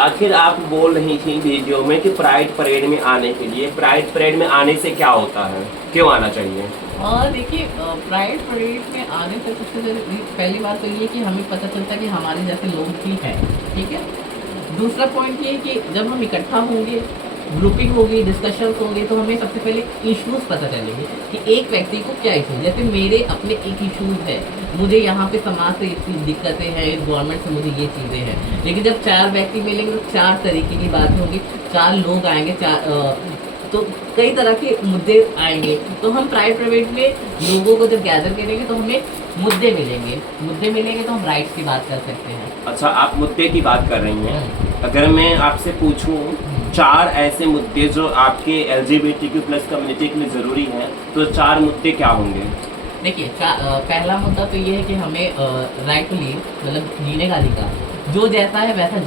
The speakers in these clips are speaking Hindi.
आखिर आप बोल रही थी वीडियो में कि प्राइड परेड में आने के लिए, प्राइड परेड में आने से क्या होता है, क्यों आना चाहिए? और देखिए, प्राइड परेड में आने से सबसे पहली बात तो ये कि हमें पता चलता है कि हमारे जैसे लोग भी हैं, ठीक है। दूसरा पॉइंट ये है कि जब हम इकट्ठा होंगे, ग्रुपिंग होगी, डिस्कशंस होंगे, तो हमें सबसे पहले इश्यूज पता चलेंगे कि एक व्यक्ति को क्या इशू, जैसे मेरे अपने एक इशूज है, मुझे यहाँ पे समाज से इतनी दिक्कतें हैं, गवर्नमेंट से मुझे ये चीज़ें हैं। लेकिन जब 4 व्यक्ति मिलेंगे तो 4 तरीके की बातें होंगी, 4 लोग आएंगे, तो कई तरह के मुद्दे आएंगे। तो हम प्राइवेट में लोगों को जब गैदर करेंगे तो हमें मुद्दे मिलेंगे तो हम राइट्स की बात कर सकते हैं। अच्छा, आप मुद्दे की बात कर रही हैं। अगर मैं आपसे पूछूं 4 ऐसे मुद्दे जो आपके LGBTQ+ कम्युनिटी के लिए ज़रूरी हैं, तो 4 मुद्दे क्या होंगे? देखिए, पहला मुद्दा तो ये है कि हमें राइट टू लीव, मतलब जीने का अधिकार, जो जैसा है वैसा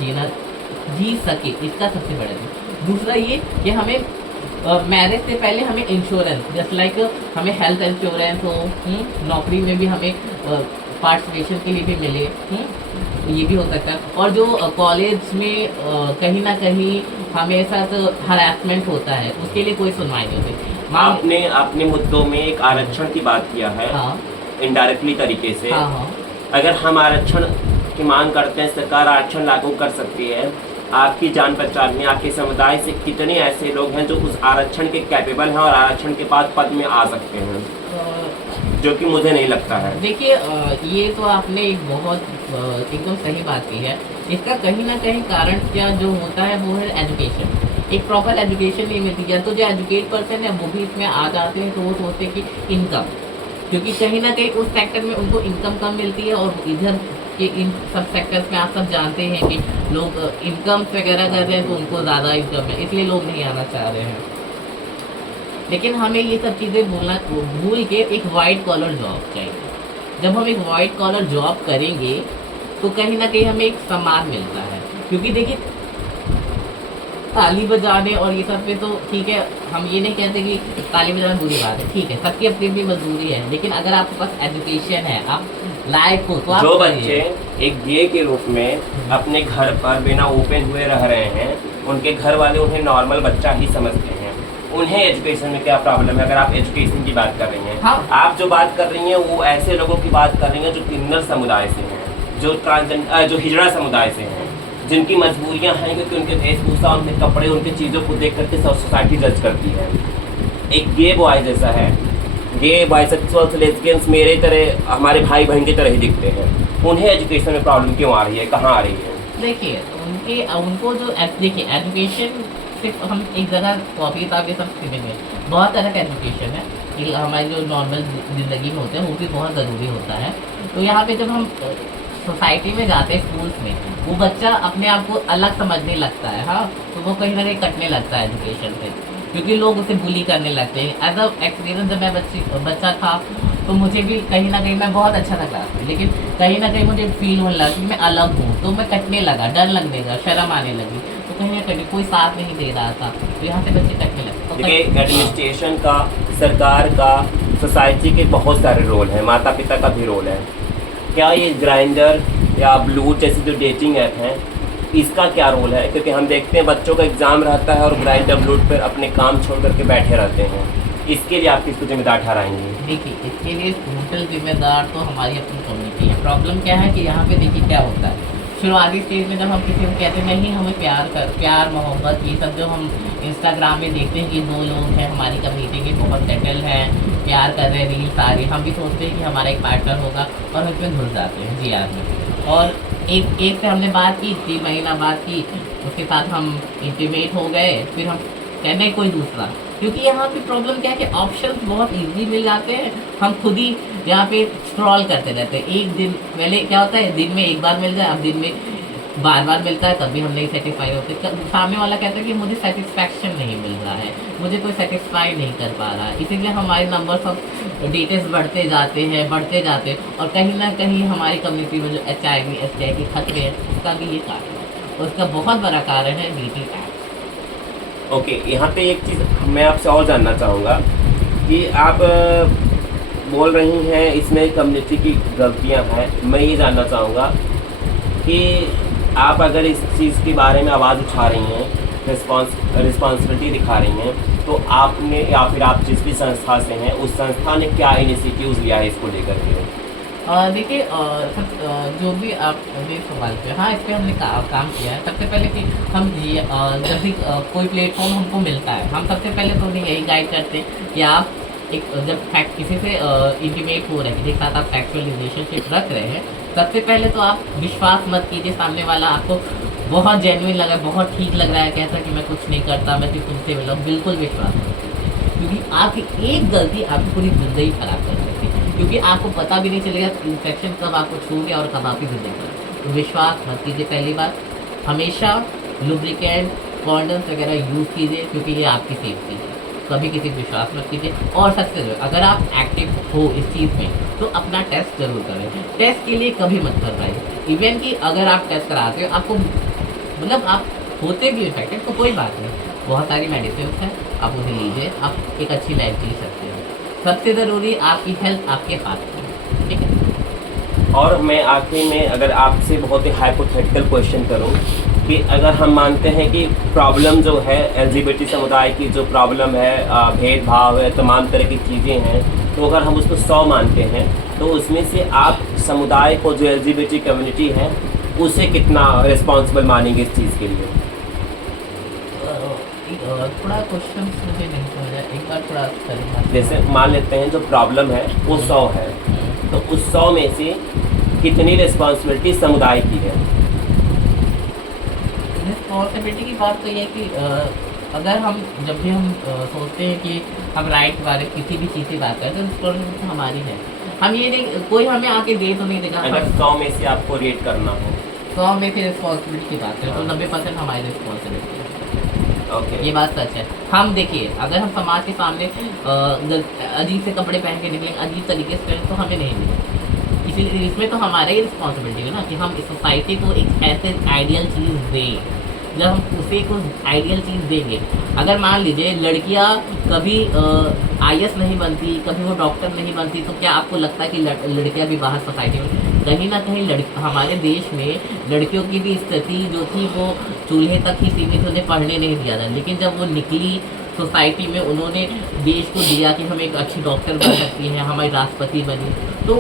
जी सके, इसका सबसे बड़ा है। दूसरा ये कि हमें मैरिज से पहले हमें इंश्योरेंस, जैसे लाइक हमें हेल्थ इंश्योरेंस हो, नौकरी में भी हमें पार्टिसिपेशन के लिए भी मिले, ये भी हो सकता है। और जो कॉलेज में कहीं ना कहीं हमेशा तो हरासमेंट होता है, उसके लिए कोई सुनवाई नहीं होती। आपने अपने मुद्दों में एक आरक्षण की बात किया है, हाँ, इनडायरेक्टली तरीके से। हाँ, हाँ। अगर हम आरक्षण की मांग करते हैं, सरकार आरक्षण लागू कर सकती है। आपकी जान पहचान में आपके समुदाय से कितने ऐसे लोग हैं जो उस आरक्षण के कैपेबल हैं और आरक्षण के बाद पद में आ सकते हैं, जो कि मुझे नहीं लगता है। देखिए, ये तो आपने एक बहुत एकदम सही बात की है। इसका कहीं ना कहीं कारण क्या जो होता है वो है एजुकेशन। एक प्रॉपर एजुकेशन नहीं मिलती है, तो जो एजुकेट पर्सन है वो भी इसमें आ जाते हैं, तो वो सोचते हैं कि इनकम, क्योंकि कहीं ना कहीं उस सेक्टर में उनको इनकम कम मिलती है, और इधर के इन सब सेक्टर्स में आप सब जानते हैं कि लोग इनकम वगैरह कर रहे हैं, तो उनको ज़्यादा इनकम है, इसलिए लोग नहीं आना चाह रहे हैं। लेकिन हमें ये सब चीज़ें भूल के एक वाइट कॉलर जॉब चाहिए। जब हम एक वाइट कॉलर जॉब करेंगे तो कहीं ना कहीं हमें एक सम्मान मिलता है, क्योंकि देखिए, ताली बजाने और ये सब पे तो ठीक है, हम ये नहीं कहते कि ताली बजाना बुरी बात है, ठीक है, सबकी अपनी अपनी मजबूरी है। लेकिन अगर आपके पास एजुकेशन है, आप लायक हो, तो आप जो बच्चे एक गे के रूप में अपने घर पर बिना ओपन हुए रह रहे हैं, उनके घर वाले उन्हें नॉर्मल बच्चा ही समझते हैं। उन्हें एजुकेशन में क्या प्रॉब्लम है? अगर आप एजुकेशन की बात कर रही हैं, हाँ। आप जो बात कर रही हैं वो ऐसे लोगों की बात कर रही हैं जो किन्नर समुदाय से हैं, जो हिजड़ा समुदाय से हैं, जिनकी मजबूरियां हैं, क्योंकि उनके वेशभूषा, उनके कपड़े, उनकी चीज़ों को देख करके सोसाइटी जज करती है। एक गे बॉय जैसा है, गे बाइसेक्सुअल्स, लेस्बियंस मेरे तरह, हमारे भाई बहन की तरह ही दिखते हैं। उन्हें एजुकेशन में प्रॉब्लम क्यों आ रही है, कहाँ आ रही है? देखिए, उनको जो देखिए, एजुकेशन सिर्फ हम एक जगह कॉपी किताब ये सब सीखेंगे, बहुत तरह का एजुकेशन है कि हमारी जो नॉर्मल ज़िंदगी में होते हैं वो भी बहुत ज़रूरी होता है। तो यहाँ पे जब हम सोसाइटी में जाते हैं, स्कूल्स में, वो बच्चा अपने आप को अलग समझने लगता है, हाँ, तो वो कहीं ना कहीं कटने लगता है एजुकेशन से, क्योंकि लोग उसे बुली करने लगते हैं। एज अ एक्सपीरियंस, जब मैं बच्चा था तो मुझे भी कहीं ना कहीं, मैं बहुत अच्छा था क्लास में, लेकिन कहीं ना कहीं मुझे फील होने लगा कि मैं अलग हूँ, तो मैं कटने लगा, डर लगने लगा, शर्म आने लगी, तो कहीं ना कहीं कोई साथ नहीं दे रहा था, तो यहाँ से बच्चे कटने लगे। देखिए, एडमिनिस्ट्रेशन का, सरकार का, सोसाइटी के बहुत सारे रोल हैं, माता पिता का भी रोल है। क्या ये ग्राइंडर या ब्लू जैसी जो डेटिंग ऐप हैं, इसका क्या रोल है? क्योंकि हम देखते हैं बच्चों का एग्ज़ाम रहता है और ग्राइंडर ब्लू पर अपने काम छोड़ करके बैठे रहते हैं। इसके लिए आप किसको जिम्मेदार ठहराएंगे? देखिए, इसके लिए टोटल जिम्मेदार तो हमारी अपनी कम्युनिटी है। प्रॉब्लम क्या है कि यहाँ पे देखिए क्या होता है, शुरुआती स्टेज में जब हम किसी को कहते हैं नहीं हमें प्यार मोहब्बत, ये सब जो हम इंस्टाग्राम में देखते हैं कि 2 लोग हैं हमारी कम्युनिटी के, बहुत सेटल हैं, प्यार कर रहे हैं, रील सारी, हम भी सोचते हैं कि हमारा एक पार्टनर होगा, और हम इसमें घुस जाते हैं जी में। और एक से हमने बात की, 3 महीना बात की, उसके साथ हम इंटीमेट हो गए, फिर हम कहने कोई दूसरा, क्योंकि यहाँ पे प्रॉब्लम क्या है कि ऑप्शंस बहुत इजीली मिल जाते हैं, हम खुद ही यहाँ पे स्क्रॉल करते रहते हैं। एक दिन पहले क्या होता है, दिन में एक बार मिल जाए, अब दिन में बार बार मिलता है, तब भी हम नहीं सेटिस्फाई होते। सामने वाला कहता है कि मुझे सेटिस्फैक्शन नहीं मिल रहा है, मुझे कोई सेटिस्फाई नहीं कर पा रहा है, इसीलिए हमारे नंबर्स ऑफ डेटेस बढ़ते जाते हैं, और कहीं ना कहीं हमारी कम्युनिटी में जो HIV STI के खतरे हैं, उसका भी ये कारण है, और उसका बहुत बड़ा कारण है डेटिंग ऐप। ओके, यहाँ पे एक चीज़ मैं आपसे और जानना चाहूँगा कि आप बोल रही हैं इसमें कम्युनिटी की गलतियाँ हैं। मैं ये जानना चाहूँगा कि आप अगर इस चीज़ के बारे में आवाज़ उठा रही हैं, रिस्पॉन्सिबिलिटी दिखा रही हैं, तो आपने या फिर आप जिस भी संस्था से हैं उस संस्था ने क्या इनिशिएटिव्स लिया है इसको लेकर के? देखिए जो भी आप मेरे सवाल पे, हाँ, इस पे हमने काम किया है। सबसे पहले कि हम ये जब भी कोई प्लेटफॉर्म हमको मिलता है, हम सबसे पहले तो उन्हें यही गाइड करते हैं कि आप एक जब फैक्ट किसी से इंटीमेट हो रहे हैं, जिसके साथ आप सेक्सुअल रिलेशनशिप रख रहे हैं, सबसे पहले तो आप विश्वास मत कीजिए। सामने वाला आपको बहुत जेन्युइन लगा, बहुत ठीक लग रहा है, कहता है कि मैं कुछ नहीं करता, मैं सिर्फ तुमसे मिला, बिल्कुल विश्वास मत कीजिए, क्योंकि आपकी एक गलती आपकी पूरी ज़िंदगी खराब कर सकती है, क्योंकि आपको पता भी नहीं चलेगा इन्फेक्शन कब आपको छू गया और कब आपकी ज़िंदगी खराब। तो विश्वास मत कीजिए। पहली बात, हमेशा लुब्रिकेंट, कॉन्डम्स वगैरह यूज़ कीजिए, क्योंकि ये आपकी सेफ्टी है। कभी किसी पर विश्वास मत कीजिए। और सबसे ज़रूरी, अगर आप एक्टिव हो इस चीज़ में तो अपना टेस्ट ज़रूर करें। टेस्ट के लिए कभी मत करवाइए। इवन कि अगर आप टेस्ट कराते हो, आपको मतलब आप होते भी इन्फेक्टेड तो कोई बात नहीं, बहुत सारी मेडिसिन हैं, आप उन्हें लीजिए, आप एक अच्छी लाइफ जी सकते हो। सबसे ज़रूरी आपकी हेल्थ आपके हाथ में है, ठीक है। और मैं आखिर में अगर आपसे बहुत ही हाइपोथेटिकल क्वेश्चन करूं कि अगर हम मानते हैं कि प्रॉब्लम जो है LGBT समुदाय की जो प्रॉब्लम है, भेदभाव है, तमाम तरह की चीज़ें हैं, तो अगर हम उसको 100 मानते हैं तो उसमें से आप समुदाय को जो LGBT कम्युनिटी है उसे कितना रिस्पॉन्सिबल मानेंगे इस चीज़ के लिए? थोड़ा क्वेश्चन मुझे नहीं समझा, एक बार थोड़ा करें। जैसे मान लेते हैं जो प्रॉब्लम है वो 100 है, तो उस 100 में से कितनी रिस्पॉन्सिबिलिटी समुदाय की है? रिस्पॉन्सिबिलिटी की बात तो ये है कि अगर हम जब भी हम सोचते हैं कि हम राइट के बारे में किसी भी चीज़ की बात करें, तो रिस्पॉन्सिबिलिटी हमारी है। हम ये नहीं, कोई हमें आके दे तो नहीं देगा। अगर 100 में से आपको रेट करना हो तो हम एक रिस्पॉन्सिबिलिटी की बात करें तो 90% हमारी रिस्पॉन्सिबिलिटी है। ओके, ये बात सच है। हम देखिए, अगर हम समाज के सामने अजीब से कपड़े पहन के निकलें, अजीब तरीके से करें, तो हमें नहीं मिलेगा। इसीलिए इसमें तो हमारा ही रिस्पॉन्सिबिलिटी है ना कि हम इस सोसाइटी को एक ऐसे आइडियल चीज़ दें। जब हम उसे कुछ आइडियल चीज़ देंगे, अगर मान लीजिए लड़कियां कभी IAS नहीं बनती, कभी वो डॉक्टर नहीं बनती, तो क्या आपको लगता है कि लड़कियां भी बाहर सोसाइटी में कहीं ना कहीं हमारे देश में लड़कियों की भी स्थिति जो थी वो चूल्हे तक ही सीमित, उन्हें पढ़ने नहीं दिया था। लेकिन जब वो निकली सोसाइटी में, उन्होंने देश को दिया कि हम एक अच्छी डॉक्टर बन सकती हैं, हमारी राष्ट्रपति बनी, तो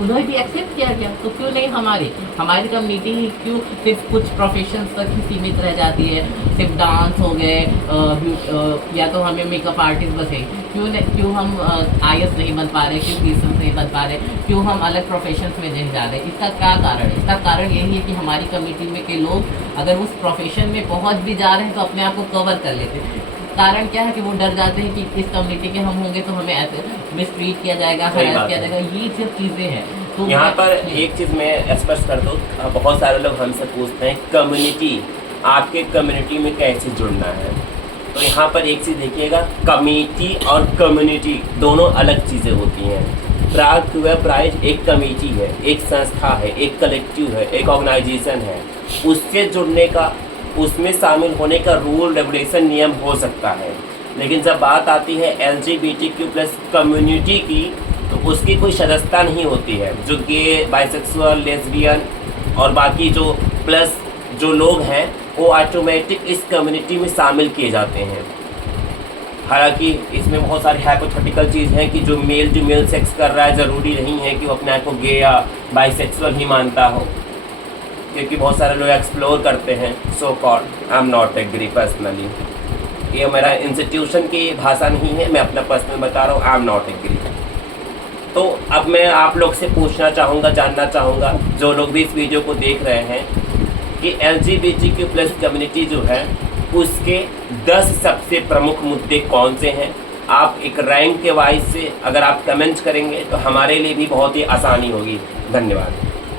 उन्हें भी एक्सेप्ट किया गया। तो क्यों नहीं हमारी कम्युनिटी ही क्यों सिर्फ कुछ प्रोफेशंस तक ही सीमित रह जाती है? सिर्फ डांस हो गए, या तो हमें मेकअप आर्टिस्ट बसे, क्यों हम IAS नहीं बन पा रहे, क्यों टीचर्स नहीं बन पा रहे, क्यों हम अलग प्रोफेशंस में नहीं जा रहे? इसका क्या कारण है? इसका कारण यही है कि हमारी कम्युनिटी में के लोग अगर उस प्रोफेशन में पहुँच भी जा रहे हैं तो अपने आप को कवर कर लेते हैं। कारण क्या है कि वो डर जाते हैं कि इस कम्युनिटी के हम होंगे तो हमें ऐसे मिसट्रीट किया जाएगा, हरास किया जाएगा, ये सब चीज़ें हैं। तो यहाँ पर एक चीज़ मैं स्पष्ट कर दूँ, बहुत सारे लोग हमसे पूछते हैं कम्युनिटी, आपके कम्युनिटी में कैसे जुड़ना है? तो यहाँ पर एक चीज़ देखिएगा, कमिटी और कम्युनिटी दोनों अलग चीज़ें होती हैं। प्राग क्यूअर प्राइज एक कमेटी है, एक संस्था है, एक कलेक्टिव है, एक ऑर्गेनाइजेशन है। उससे जुड़ने का, उसमें शामिल होने का रूल रेगुलेशन नियम हो सकता है, लेकिन जब बात आती है LGBTQ+ कम्युनिटी की तो उसकी कोई सदस्यता नहीं होती है। जो गे, बाइसेक्सुअल, लेस्बियन और बाकी जो प्लस जो लोग हैं वो ऑटोमेटिक इस कम्युनिटी में शामिल किए जाते हैं। हालांकि इसमें बहुत सारी हाइपोथेटिकल चीज़ है कि जो मेल सेक्स कर रहा है ज़रूरी नहीं है कि वो अपने आप को गे या बाइसेक्सुअल ही मानता हो, क्योंकि बहुत सारे लोग एक्सप्लोर करते हैं so called. I am not agree personally, ये मेरा इंस्टीट्यूशन की भाषा नहीं है, मैं अपना पर्सनल बता रहा हूँ, आई एम नॉट एग्री। तो अब मैं आप लोग से पूछना चाहूँगा, जानना चाहूँगा, जो लोग भी इस वीडियो को देख रहे हैं, कि LGBTQ+ कम्युनिटी जो है उसके 10 सबसे प्रमुख मुद्दे कौन से हैं? आप एक रैंक के वाइज से अगर आप कमेंट्स करेंगे तो हमारे लिए भी बहुत ही आसानी होगी। धन्यवाद।